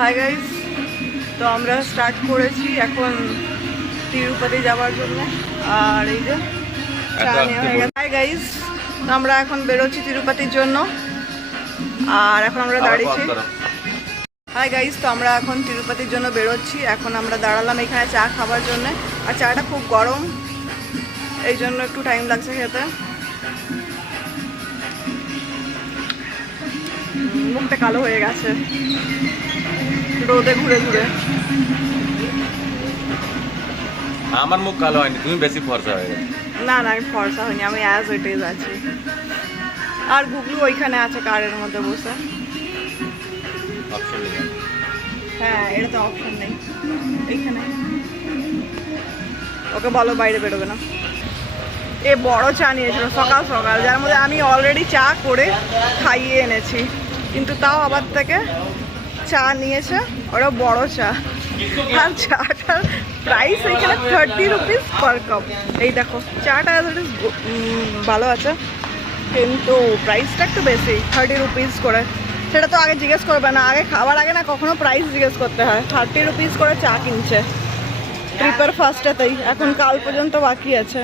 Hi guys, তো আমরা start করেছি এখন তিরুপতি যাওয়ার জন্য। আর এই যে চা নেওয়া হয়ে গেছে। হাই গাইস, তো আমরা এখন বেরোচ্ছি তিরুপতির জন্য। আর এখন আমরা দাঁড়িয়েছি। হাই গাইস, তো আমরা এখন তিরুপতির জন্য বেরোচ্ছি। এখন আমরা দাঁড়ালাম এখানে চা খাবার জন্য। আর চাটা খুব গরম, এই জন্য একটু টাইম লাগছে খেতে। মুখটা কালো হয়ে গেছে রোদে ঘুরে ঘুরে। আমার মুখ কালো হয়নি, তুমি বেশি ফর্সা হয়ে গেছে। না না, আমি ফর্সা হয়নি, আমি অ্যাজ ইট ইজ আছি। আর গুগলু ওইখানে আছে কারের মধ্যে বসে। অপশন নেই। হ্যাঁ, এটা তো অপশন নেই এইখানে। ওকে বলো বাইরে বেরোবে না। এ বড় চা নিয়েছিল সকাল সকাল, যার মধ্যে আমি অলরেডি চা করে খাইয়ে এনেছি, কিন্তু তাও আবার থেকে চা নিয়েছে ওরা বড় চা। আর চাটার প্রাইস এখানে 30 রুপিস পার কাপ। এই দেখো চাটা ভালো আছে, কিন্তু প্রাইসটা একটু বেশি, 30 রুপিস করে। সেটা তো আগে জিজ্ঞেস করবে না, আগে খাবার আগে না কখনো প্রাইস জিজ্ঞেস করতে হয়। 30 রুপিস করে চা কিনছে ট্রিপের ফার্স্টেতেই। এখন কাল পর্যন্ত বাকি আছে।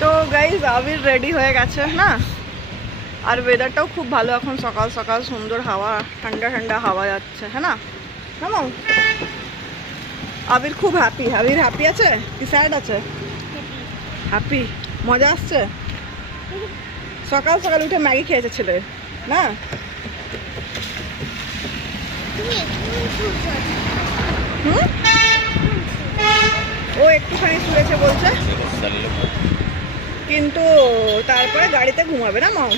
তো গাইজ আবির রেডি হয়ে গেছে না। আর ওয়েদারটাও খুব ভালো এখন, সকাল সকাল সুন্দর হাওয়া, ঠান্ডা ঠান্ডা হাওয়া যাচ্ছে, হ্যাঁ না? কেমন আবির খুব হ্যাপি। আবির হ্যাপি আছে কি স্যাড আছে? হ্যাপি, মজা আসছে। সকাল সকাল উঠে ম্যাগি খেয়েছে ছেলে না? ও একটুখানি শুয়েছে বলছে, কিন্তু তারপরে গাড়িতে ঘুমাবে না মাও।